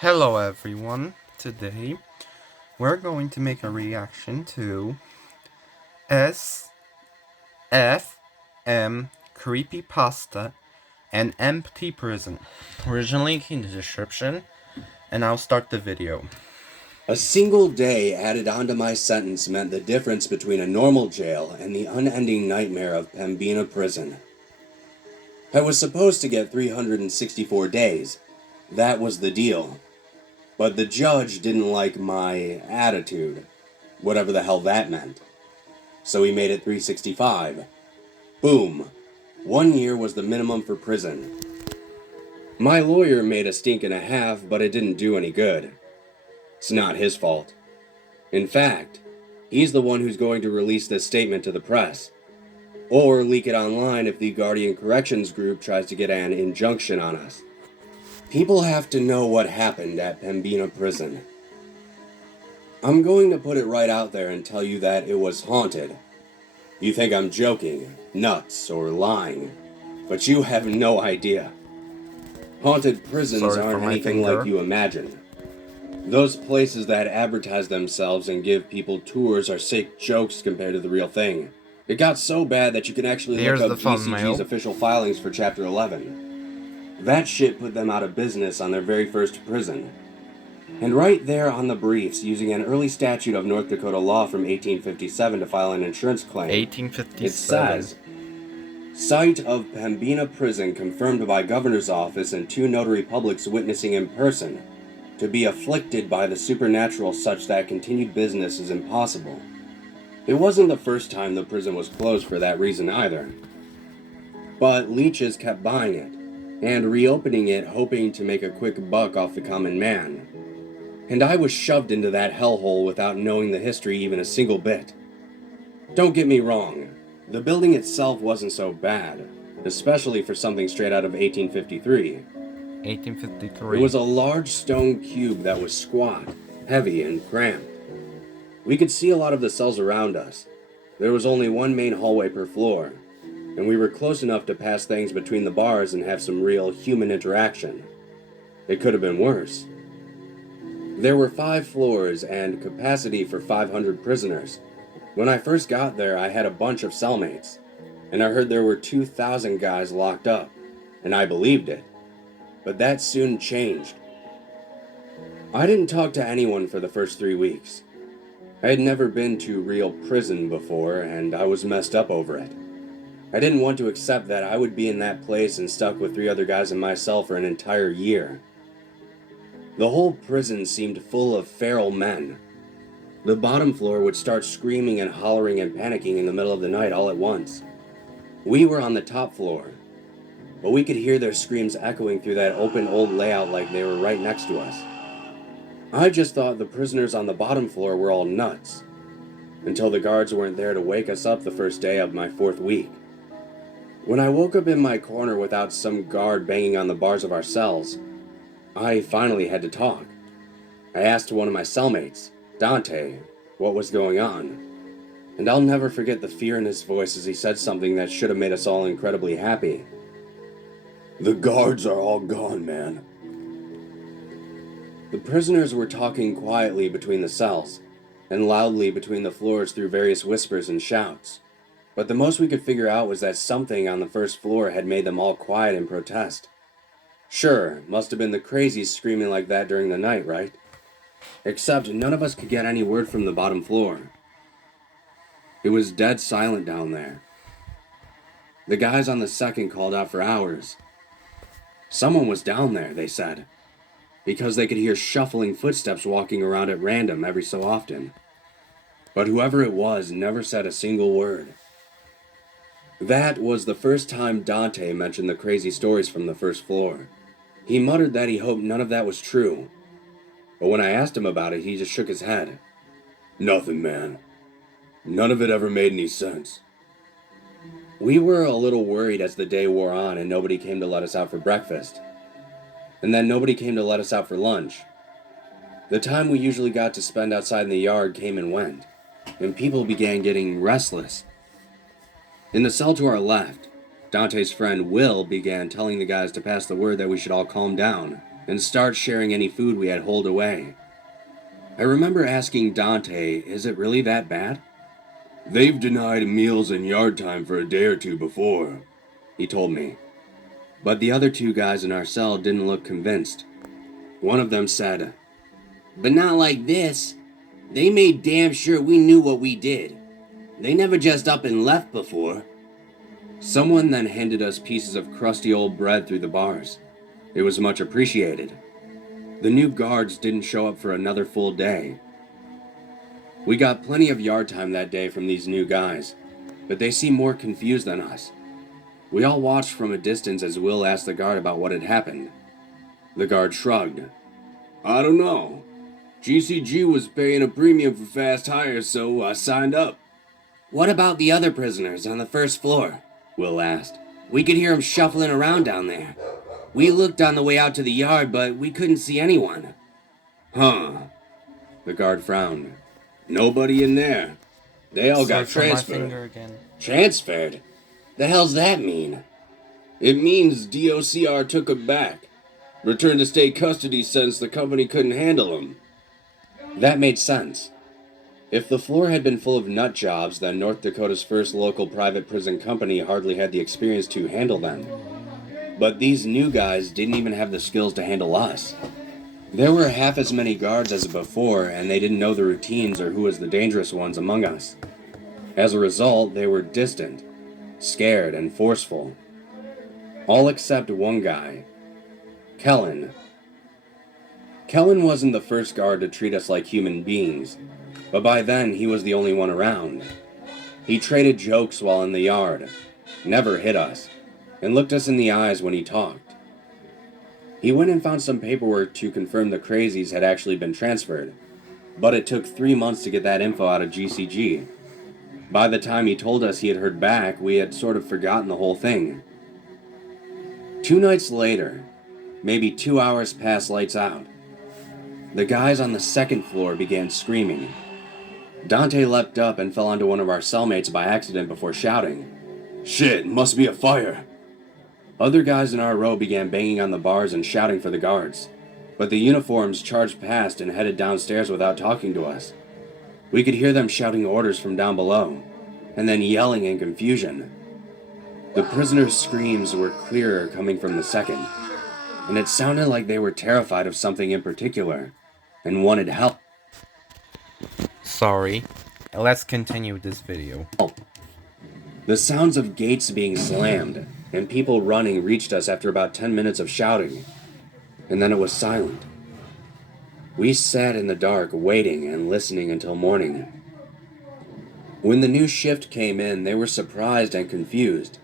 Hello everyone, today we're going to make a reaction to SFM creepypasta and empty prison. Original link in the description, and I'll start the video. A single day added onto my sentence meant the difference between a normal jail and the unending nightmare of Pembina prison. I was supposed to get 364 days. That was the deal. But the judge didn't like my attitude, whatever the hell that meant. So he made it 365. Boom. 1 year was the minimum for prison. My lawyer made a stink and a half, but it didn't do any good. It's not his fault. In fact, he's the one who's going to release this statement to the press, or leak it online if the Guardian Corrections Group tries to get an injunction on us. People have to know what happened at Pembina prison. I'm going to put it right out there and tell you that it was haunted. You think I'm joking, nuts, or lying, but you have no idea. Haunted prisons aren't anything like you imagine. Those places that advertise themselves and give people tours are sick jokes compared to the real thing. It got so bad that you can actually look up GCG's official filings for Chapter 11. That shit put them out of business on their very first prison. And right there on the briefs, using an early statute of North Dakota law from 1857 to file an insurance claim, 1857. It says, site of Pembina prison confirmed by governor's office and 2 notary publics witnessing in person, to be afflicted by the supernatural such that continued business is impossible. It wasn't the first time the prison was closed for that reason either. But leeches kept buying it, and reopening it hoping to make a quick buck off the common man. And I was shoved into that hellhole without knowing the history even a single bit. Don't get me wrong, the building itself wasn't so bad, especially for something straight out of 1853. 1853. It was a large stone cube that was squat, heavy, and cramped. We could see a lot of the cells around us. There was only one main hallway per floor, and we were close enough to pass things between the bars and have some real human interaction. It could have been worse. There were 5 floors and capacity for 500 prisoners. When I first got there, I had a bunch of cellmates, and I heard there were 2,000 guys locked up, and I believed it. But that soon changed. I didn't talk to anyone for the first 3 weeks. I had never been to real prison before, and I was messed up over it. I didn't want to accept that I would be in that place and stuck with 3 other guys and myself for an entire year. The whole prison seemed full of feral men. The bottom floor would start screaming and hollering and panicking in the middle of the night all at once. We were on the top floor, but we could hear their screams echoing through that open old layout like they were right next to us. I just thought the prisoners on the bottom floor were all nuts, until the guards weren't there to wake us up the first day of my 4th week. When I woke up in my corner without some guard banging on the bars of our cells, I finally had to talk. I asked one of my cellmates, Dante, what was going on, and I'll never forget the fear in his voice as he said something that should have made us all incredibly happy. The guards are all gone, man. The prisoners were talking quietly between the cells, and loudly between the floors through various whispers and shouts. But the most we could figure out was that something on the first floor had made them all quiet in protest. Sure, must have been the crazies screaming like that during the night, right? Except none of us could get any word from the bottom floor. It was dead silent down there. The guys on the second called out for hours. Someone was down there, they said, because they could hear shuffling footsteps walking around at random every so often. But whoever it was never said a single word. That was the first time Dante mentioned the crazy stories from the first floor. He muttered that he hoped none of that was true. But when I asked him about it, he just shook his head. Nothing, man. None of it ever made any sense. We were a little worried as the day wore on and nobody came to let us out for breakfast. And then nobody came to let us out for lunch. The time we usually got to spend outside in the yard came and went, and people began getting restless. In the cell to our left, Dante's friend Will began telling the guys to pass the word that we should all calm down, and start sharing any food we had holed away. I remember asking Dante, is it really that bad? They've denied meals and yard time for a day or two before, he told me. But the other two guys in our cell didn't look convinced. One of them said, "But not like this. They made damn sure we knew what we did. They never just up and left before." Someone then handed us pieces of crusty old bread through the bars. It was much appreciated. The new guards didn't show up for another full day. We got plenty of yard time that day from these new guys, but they seemed more confused than us. We all watched from a distance as Will asked the guard about what had happened. The guard shrugged. "I don't know. GCG was paying a premium for fast hires, so I signed up." "What about the other prisoners on the first floor?" Will asked. "We could hear them shuffling around down there. We looked on the way out to the yard, but we couldn't see anyone." "Huh." The guard frowned. "Nobody in there. They all got transferred." "Transferred? The hell's that mean?" "It means DOCR took them back. Returned to state custody since the company couldn't handle them." That made sense. If the floor had been full of nut jobs, then North Dakota's first local private prison company hardly had the experience to handle them. But these new guys didn't even have the skills to handle us. There were half as many guards as before, and they didn't know the routines or who was the dangerous ones among us. As a result, they were distant, scared, and forceful. All except one guy, Kellen. Kellen wasn't the first guard to treat us like human beings, but by then he was the only one around. He traded jokes while in the yard, never hit us, and looked us in the eyes when he talked. He went and found some paperwork to confirm the crazies had actually been transferred, but it took 3 months to get that info out of GCG. By the time he told us he had heard back, we had sort of forgotten the whole thing. 2 nights later, maybe 2 hours past lights out, the guys on the second floor began screaming. Dante leapt up and fell onto one of our cellmates by accident before shouting, "Shit, must be a fire." Other guys in our row began banging on the bars and shouting for the guards, but the uniforms charged past and headed downstairs without talking to us. We could hear them shouting orders from down below, and then yelling in confusion. The prisoners' screams were clearer coming from the second, and it sounded like they were terrified of something in particular, and wanted help. Sorry. Let's continue this video. The sounds of gates being slammed and people running reached us after about 10 minutes of shouting, and then it was silent. We sat in the dark, waiting and listening until morning. When the new shift came in, they were surprised and confused,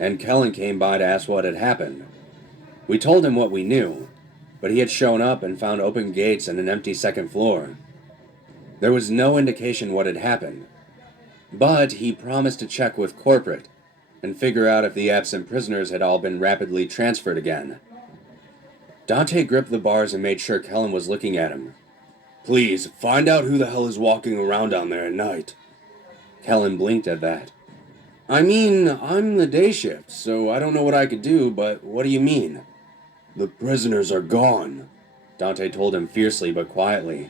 and Kellen came by to ask what had happened. We told him what we knew, but he had shown up and found open gates and an empty second floor. There was no indication what had happened, but he promised to check with corporate and figure out if the absent prisoners had all been rapidly transferred again. Dante gripped the bars and made sure Kellen was looking at him. "Please, find out who the hell is walking around down there at night." Kellen blinked at that. "I mean, I'm the day shift, so I don't know what I could do, but what do you mean?" "The prisoners are gone," Dante told him fiercely but quietly.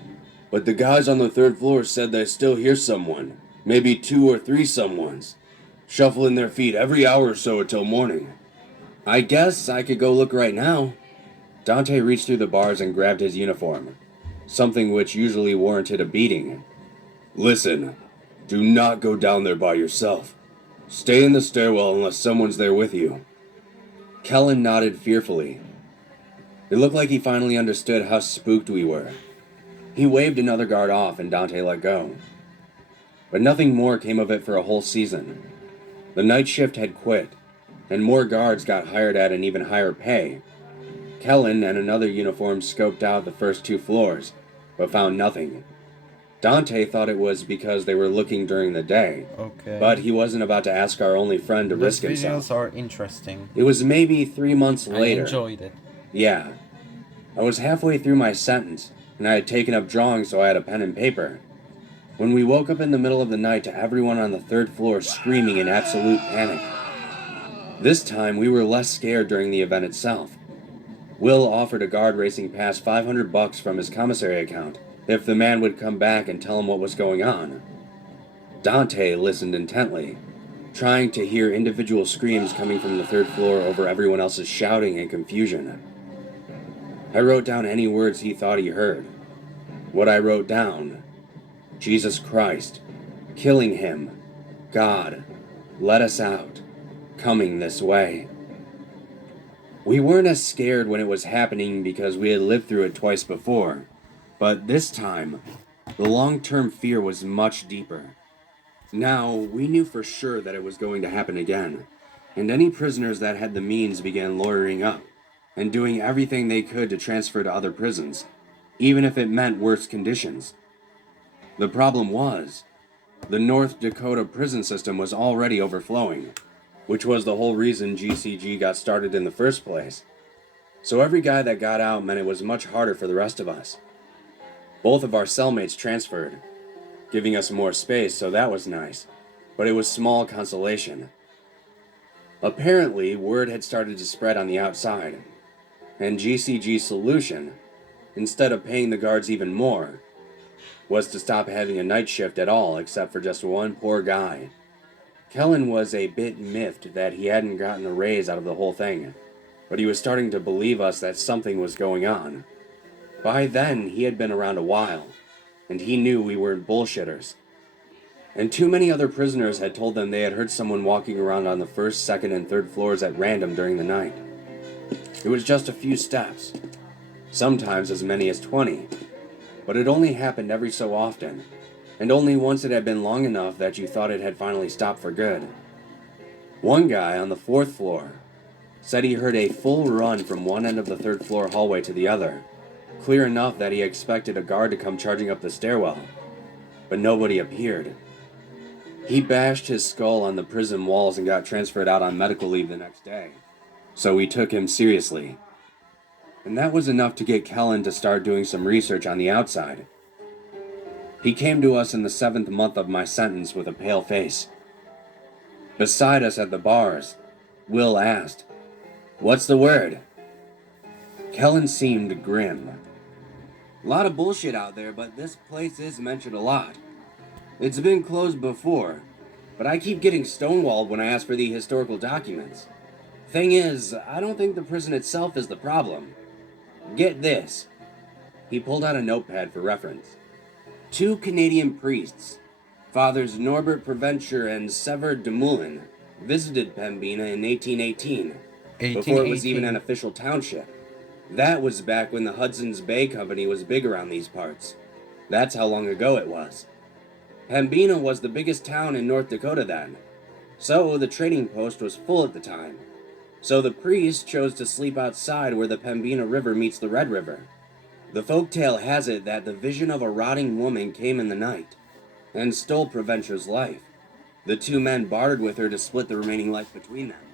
"But the guys on the third floor said they still hear someone, maybe 2 or 3 someones, shuffling their feet every hour or so until morning." "I guess I could go look right now." Dante reached through the bars and grabbed his uniform, something which usually warranted a beating. "Listen, do not go down there by yourself. Stay in the stairwell unless someone's there with you." Kellen nodded fearfully. It looked like he finally understood how spooked we were. He waved another guard off and Dante let go. But nothing more came of it for a whole season. The night shift had quit, and more guards got hired at an even higher pay. Kellen and another uniform scoped out the first 2 floors, but found nothing. Dante thought it was because they were looking during the day, but he wasn't about to ask our only friend to risk himself. These videos are interesting. It was maybe 3 months later. I enjoyed it. Yeah. I was halfway through my sentence, and I had taken up drawing so I had a pen and paper, when we woke up in the middle of the night to everyone on the third floor screaming in absolute panic. This time, we were less scared during the event itself. Will offered a guard racing past $500 from his commissary account if the man would come back and tell him what was going on. Dante listened intently, trying to hear individual screams coming from the third floor over everyone else's shouting and confusion. I wrote down any words he thought he heard. What I wrote down: Jesus Christ, killing him, God, let us out, coming this way. We weren't as scared when it was happening because we had lived through it twice before, but this time, the long-term fear was much deeper. Now, we knew for sure that it was going to happen again, and any prisoners that had the means began lawyering up and doing everything they could to transfer to other prisons, even if it meant worse conditions. The problem was, the North Dakota prison system was already overflowing, which was the whole reason GCG got started in the first place. So every guy that got out meant it was much harder for the rest of us. Both of our cellmates transferred, giving us more space, so that was nice, but it was small consolation. Apparently, word had started to spread on the outside, and GCG's solution, instead of paying the guards even more, was to stop having a night shift at all except for just one poor guy. Kellen was a bit miffed that he hadn't gotten a raise out of the whole thing, but he was starting to believe us that something was going on. By then, he had been around a while, and he knew we weren't bullshitters. And too many other prisoners had told them they had heard someone walking around on the first, second, and third floors at random during the night. It was just a few steps, sometimes as many as 20, but it only happened every so often, and only once it had been long enough that you thought it had finally stopped for good. One guy on the 4th floor said he heard a full run from one end of the 3rd floor hallway to the other, clear enough that he expected a guard to come charging up the stairwell, but nobody appeared. He bashed his skull on the prison walls and got transferred out on medical leave the next day, so we took him seriously. And that was enough to get Kellen to start doing some research on the outside. He came to us in the 7th month of my sentence with a pale face. Beside us at the bars, Will asked, "What's the word?" Kellen seemed grim. "A lot of bullshit out there, but this place is mentioned a lot. It's been closed before, but I keep getting stonewalled when I ask for the historical documents. Thing is, I don't think the prison itself is the problem. Get this." He pulled out a notepad for reference. 2 Canadian priests, Fathers Norbert Preventure and Sever Dumoulin, visited Pembina in 1818, before it was even an official township. That was back when the Hudson's Bay Company was big around these parts. That's how long ago it was. Pembina was the biggest town in North Dakota then, so the trading post was full at the time. So the priests chose to sleep outside where the Pembina River meets the Red River. The folktale has it that the vision of a rotting woman came in the night and stole Preventure's life. The 2 men bartered with her to split the remaining life between them,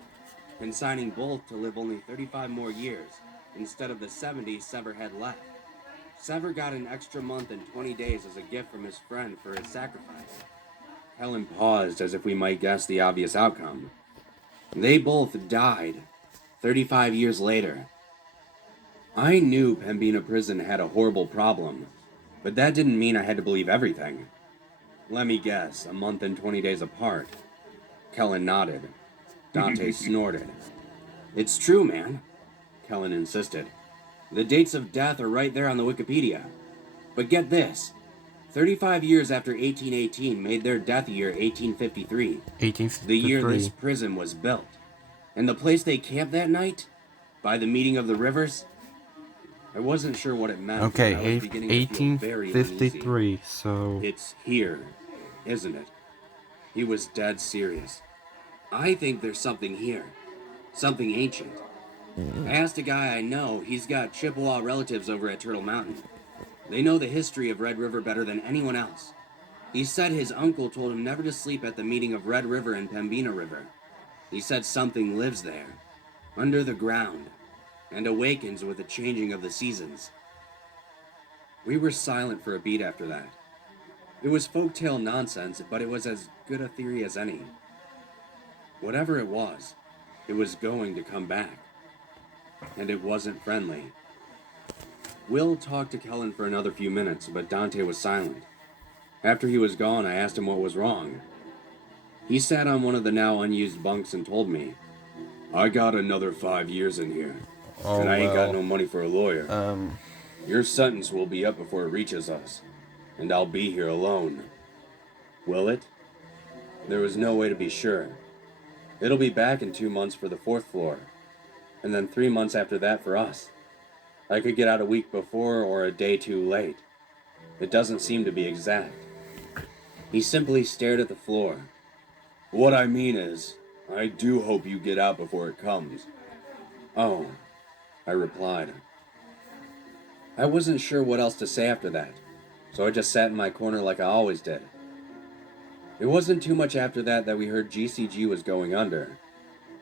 consigning both to live only 35 more years instead of the 70 Sever had left. Sever got an extra month and 20 days as a gift from his friend for his sacrifice. Helen paused as if we might guess the obvious outcome. They both died 35 years later. I knew Pembina Prison had a horrible problem, but that didn't mean I had to believe everything. Let me guess, a month and 20 days apart. Kellen nodded. Dante snorted. "It's true, man," Kellen insisted. "The dates of death are right there on the Wikipedia. But get this, 35 years after 1818 made their death year 1853, the year this prison was built. And the place they camped that night? By the meeting of the rivers? I wasn't sure what it meant. Okay, I was beginning to feel very 1853, uneasy. so... It's here, isn't it? He was dead serious. I think there's something here. Something ancient. I asked a guy I know. He's got Chippewa relatives over at Turtle Mountain. They know the history of Red River better than anyone else. He said his uncle told him never to sleep at the meeting of Red River and Pembina River. He said something lives there, under the ground, and awakens with the changing of the seasons. We were silent for a beat after that. It was folktale nonsense, but it was as good a theory as any. Whatever it was going to come back. and it wasn't friendly. Will talked to Kellen for another few minutes, but Dante was silent. After he was gone, I asked him what was wrong. He sat on one of the now unused bunks and told me, "I got another 5 years in here, Oh, and I ain't got well. no money for a lawyer. Your sentence will be up before it reaches us, and I'll be here alone." Will it? There was no way to be sure. It'll be back in 2 months for the fourth floor, and then 3 months after that for us. I could get out a week before or a day too late. It doesn't seem to be exact. He simply stared at the floor. "What I mean is, I do hope you get out before it comes." "Oh," I replied. I wasn't sure what else to say after that, so I just sat in my corner like I always did. It wasn't too much after that we heard GCG was going under.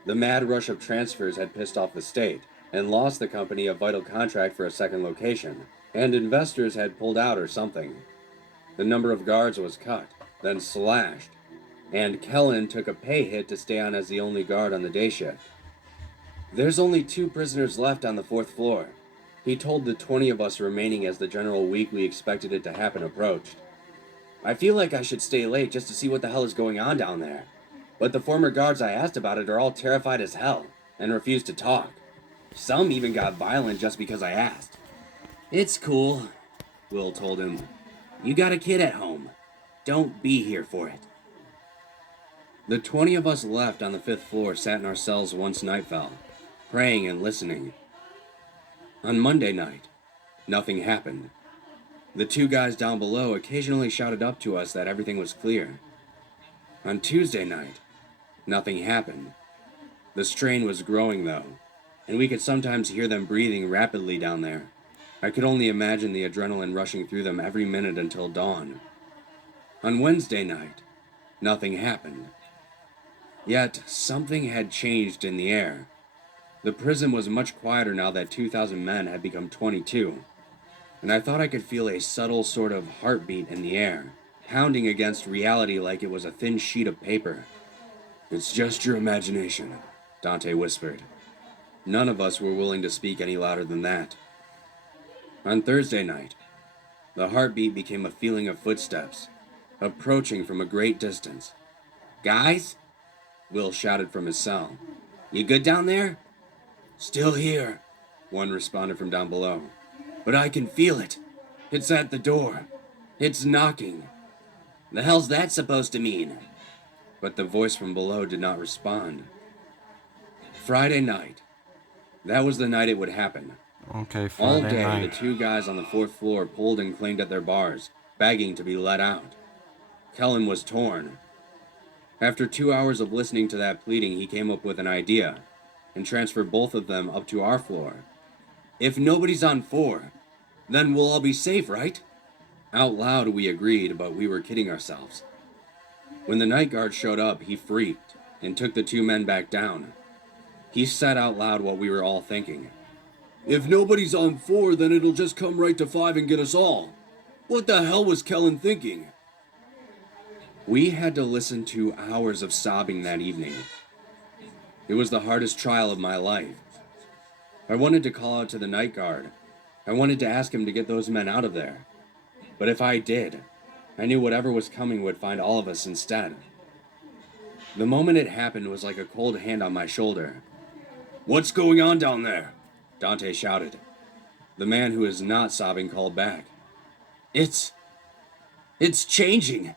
The mad rush of transfers had pissed off the state, and lost the company a vital contract for a second location, and investors had pulled out or something. The number of guards was cut, then slashed, and Kellen took a pay hit to stay on as the only guard on the day shift. "There's only 2 prisoners left on the 4th floor," he told the 20 of us remaining as the general week we expected it to happen approached. "I feel like I should stay late just to see what the hell is going on down there. But the former guards I asked about it are all terrified as hell, and refuse to talk. Some even got violent just because I asked." "It's cool," Will told him. "You got a kid at home. Don't be here for it." The 20 of us left on the 5th floor sat in our cells once night fell, praying and listening. On Monday night, nothing happened. The 2 guys down below occasionally shouted up to us that everything was clear. On Tuesday night, nothing happened. The strain was growing though, and we could sometimes hear them breathing rapidly down there. I could only imagine the adrenaline rushing through them every minute until dawn. On Wednesday night, nothing happened. Yet, something had changed in the air. The prison was much quieter now that 2,000 men had become 22, and I thought I could feel a subtle sort of heartbeat in the air, pounding against reality like it was a thin sheet of paper. "It's just your imagination," Dante whispered. None of us were willing to speak any louder than that. On Thursday night, the heartbeat became a feeling of footsteps, approaching from a great distance. "Guys?" Will shouted from his cell. "You good down there?" "Still here," one responded from down below. "But I can feel it. It's at the door. It's knocking." "The hell's that supposed to mean?" But the voice from below did not respond. Friday night. That was the night it would happen. Okay, All Friday day, night. the 2 guys on the 4th floor pulled and claimed at their bars, begging to be let out. Kellen was torn. After 2 hours of listening to that pleading, he came up with an idea, and transferred both of them up to our floor. "If nobody's on 4, then we'll all be safe, right?" Out loud we agreed, but we were kidding ourselves. When the night guard showed up, he freaked, and took the 2 men back down. He said out loud what we were all thinking. "If nobody's on 4, then it'll just come right to 5 and get us all. What the hell was Kellen thinking?" We had to listen to hours of sobbing that evening. It was the hardest trial of my life. I wanted to call out to the night guard. I wanted to ask him to get those men out of there. But if I did, I knew whatever was coming would find all of us instead. The moment it happened was like a cold hand on my shoulder. "What's going on down there?" Dante shouted. The man who was not sobbing called back. It's changing,"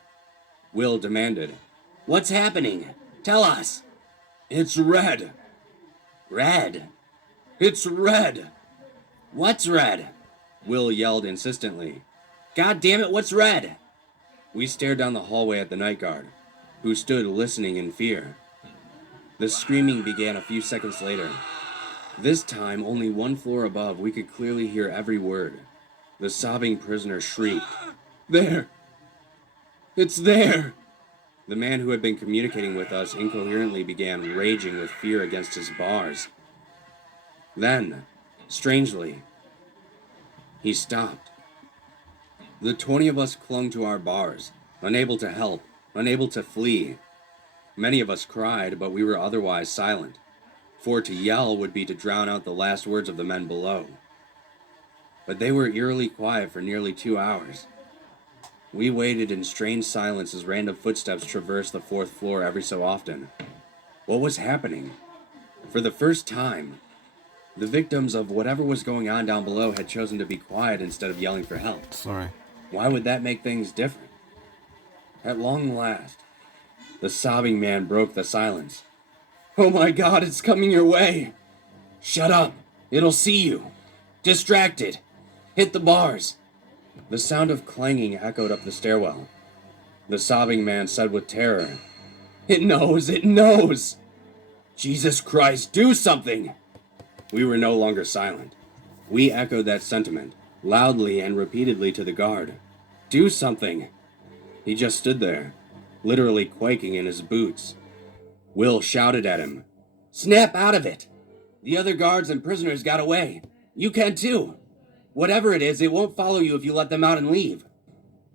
Will demanded. "What's happening? Tell us." "It's red." "Red? It's red." "What's red?" Will yelled insistently. "God damn it, what's red?" We stared down the hallway at the night guard, who stood listening in fear. The screaming began a few seconds later. This time, only 1 floor above, we could clearly hear every word. The sobbing prisoner shrieked, "There! It's there!" The man who had been communicating with us incoherently began raging with fear against his bars. Then, strangely, he stopped. The 20 of us clung to our bars, unable to help, unable to flee. Many of us cried, but we were otherwise silent. for to yell would be to drown out the last words of the men below. But they were eerily quiet for nearly 2 hours. We waited in strange silence as random footsteps traversed the 4th floor every so often. What was happening? For the first time, the victims of whatever was going on down below had chosen to be quiet instead of yelling for help. Sorry. Why would that make things different? At long last, the sobbing man broke the silence. "Oh my God, it's coming your way!" "Shut up! It'll see you! Distracted! Hit the bars!" The sound of clanging echoed up the stairwell. The sobbing man said with terror, "It knows! It knows! Jesus Christ, do something!" We were no longer silent. We echoed that sentiment, loudly and repeatedly to the guard. "Do something!" He just stood there, literally quaking in his boots. Will shouted at him, "Snap out of it! The other guards and prisoners got away. You can too. Whatever it is, it won't follow you if you let them out and leave."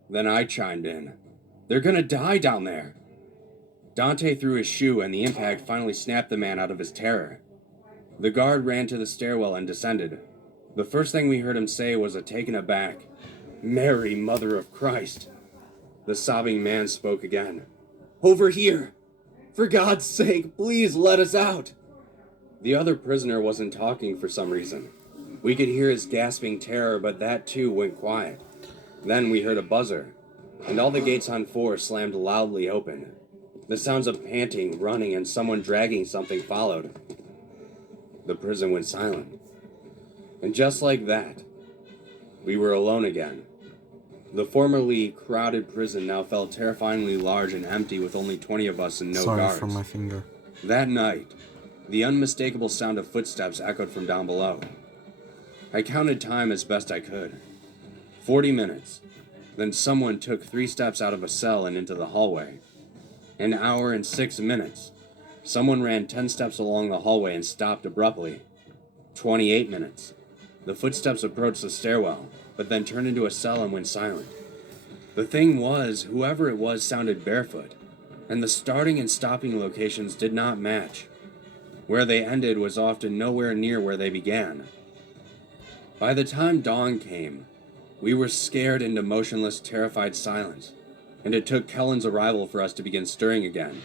Then I chimed in, "They're gonna die down there." Dante threw his shoe and the impact finally snapped the man out of his terror. The guard ran to the stairwell and descended. The first thing we heard him say was a taken aback, "Mary, Mother of Christ." The sobbing man spoke again. "Over here! For God's sake, please let us out!" The other prisoner wasn't talking for some reason. We could hear his gasping terror, but that too went quiet. Then we heard a buzzer, and all the gates on 4 slammed loudly open. The sounds of panting, running, and someone dragging something followed. The prison went silent. And just like that, we were alone again. The formerly crowded prison now felt terrifyingly large and empty with only 20 of us and no Sorry guards. for my finger. That night, the unmistakable sound of footsteps echoed from down below. I counted time as best I could. 40 minutes. Then someone took 3 steps out of a cell and into the hallway. An hour and 6 minutes. Someone ran 10 steps along the hallway and stopped abruptly. 28 minutes. The footsteps approached the stairwell, but then turned into a cell and went silent. The thing was, whoever it was sounded barefoot, and the starting and stopping locations did not match. Where they ended was often nowhere near where they began. By the time dawn came, we were scared into motionless, terrified silence, and it took Kellen's arrival for us to begin stirring again.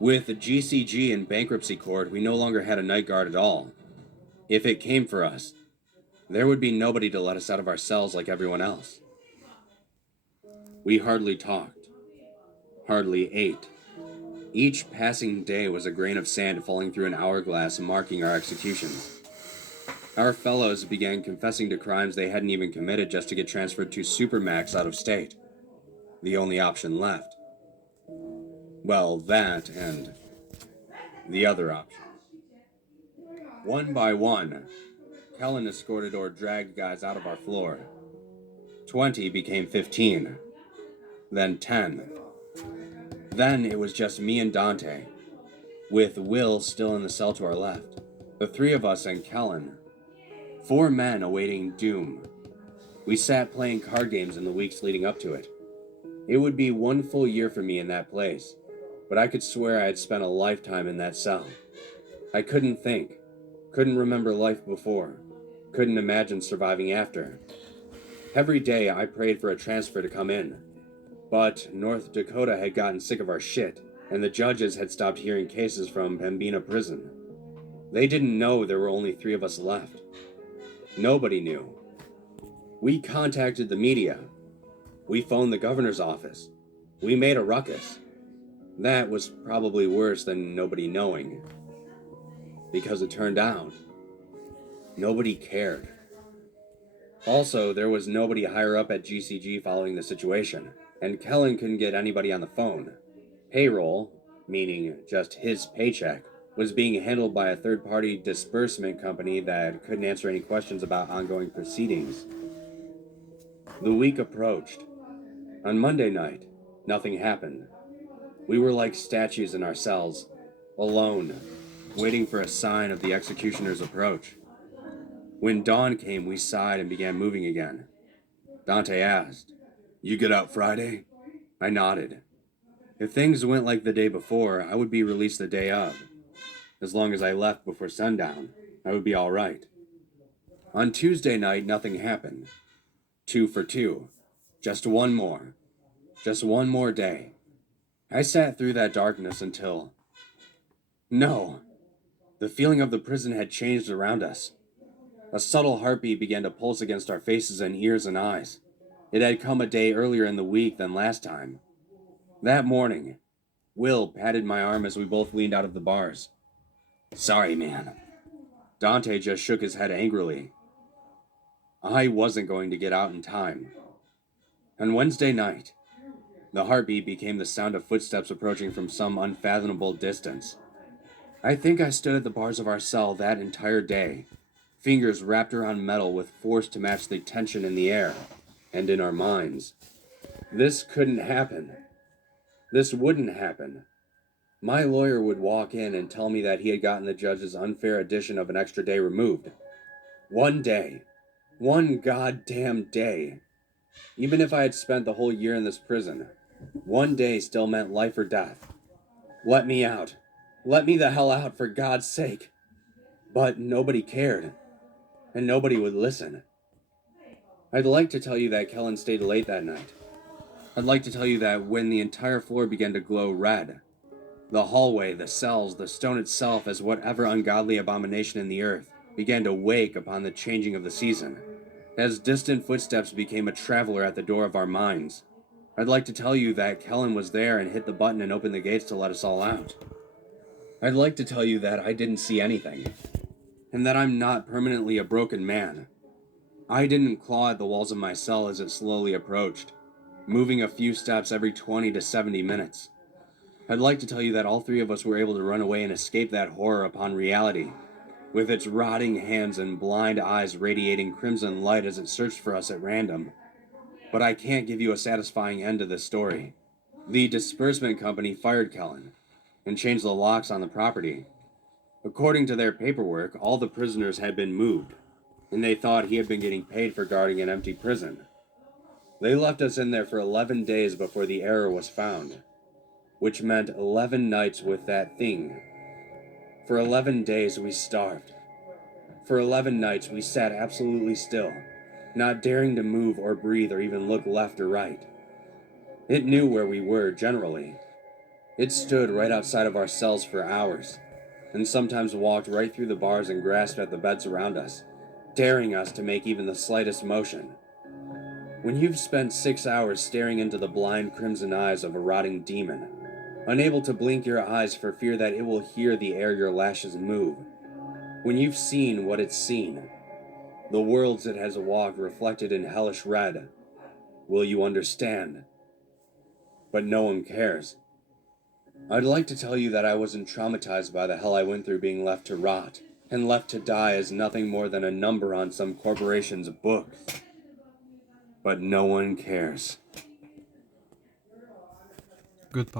With GCG in bankruptcy court, we no longer had a night guard at all. If it came for us, there would be nobody to let us out of our cells like everyone else. We hardly talked, hardly ate. Each passing day was a grain of sand falling through an hourglass marking our executions. Our fellows began confessing to crimes they hadn't even committed just to get transferred to Supermax out of state. The only option left. Well, that and the other option. One by one, Kellen escorted or dragged guys out of our floor. 20 became 15. Then 10. Then it was just me and Dante, with Will still in the cell to our left. The 3 of us and Kellen. 4 men awaiting doom. We sat playing card games in the weeks leading up to it. It would be 1 full year for me in that place, but I could swear I had spent a lifetime in that cell. I couldn't think, couldn't remember life before, couldn't imagine surviving after. Every day I prayed for a transfer to come in, but North Dakota had gotten sick of our shit, and the judges had stopped hearing cases from Pembina Prison. They didn't know there were only 3 of us left. Nobody knew. We contacted the media. We phoned the governor's office. We made a ruckus. That was probably worse than nobody knowing. Because it turned out, nobody cared. Also, there was nobody higher up at GCG following the situation, and Kellen couldn't get anybody on the phone. Payroll, meaning just his paycheck, was being handled by a third-party disbursement company that couldn't answer any questions about ongoing proceedings. The week approached. On Monday night, nothing happened. We were like statues in our cells, alone, waiting for a sign of the executioner's approach. When dawn came, we sighed and began moving again. Dante asked, "You get out Friday?" I nodded. If things went like the day before, I would be released the day of. As long as I left before sundown, I would be all right. On Tuesday night, nothing happened. 2 for 2. Just one more. Just one more day. I sat through that darkness until... No! The feeling of the prison had changed around us. A subtle heartbeat began to pulse against our faces and ears and eyes. It had come a day earlier in the week than last time. That morning, Will patted my arm as we both leaned out of the bars. Sorry, man. Dante just shook his head angrily. I wasn't going to get out in time. On Wednesday night, the heartbeat became the sound of footsteps approaching from some unfathomable distance. I think I stood at the bars of our cell that entire day, fingers wrapped around metal with force to match the tension in the air and in our minds. This couldn't happen. This wouldn't happen. My lawyer would walk in and tell me that he had gotten the judge's unfair addition of an extra day removed. One day. One goddamn day. Even if I had spent the whole year in this prison, one day still meant life or death. Let me out. Let me the hell out, for God's sake. But nobody cared. And nobody would listen. I'd like to tell you that Kellen stayed late that night. I'd like to tell you that when the entire floor began to glow red, the hallway, the cells, the stone itself, as whatever ungodly abomination in the earth, began to wake upon the changing of the season, as distant footsteps became a traveler at the door of our minds. I'd like to tell you that Kellen was there and hit the button and opened the gates to let us all out. I'd like to tell you that I didn't see anything, and that I'm not permanently a broken man. I didn't claw at the walls of my cell as it slowly approached, moving a few steps every 20 to 70 minutes. I'd like to tell you that all three of us were able to run away and escape that horror upon reality, with its rotting hands and blind eyes radiating crimson light as it searched for us at random. But I can't give you a satisfying end to this story. The disbursement company fired Kellen and changed the locks on the property. According to their paperwork, all the prisoners had been moved, and they thought he had been getting paid for guarding an empty prison. They left us in there for 11 days before the error was found, which meant 11 nights with that thing. For 11 days we starved. For 11 nights we sat absolutely still, not daring to move or breathe or even look left or right. It knew where we were, generally. It stood right outside of our cells for hours, and sometimes walked right through the bars and grasped at the beds around us, daring us to make even the slightest motion. When you've spent 6 hours staring into the blind crimson eyes of a rotting demon, unable to blink your eyes for fear that it will hear the air your lashes move, when you've seen what it's seen, the worlds it has walked reflected in hellish red, will you understand? But no one cares. I'd like to tell you that I wasn't traumatized by the hell I went through being left to rot, and left to die as nothing more than a number on some corporation's books. But no one cares. Goodbye.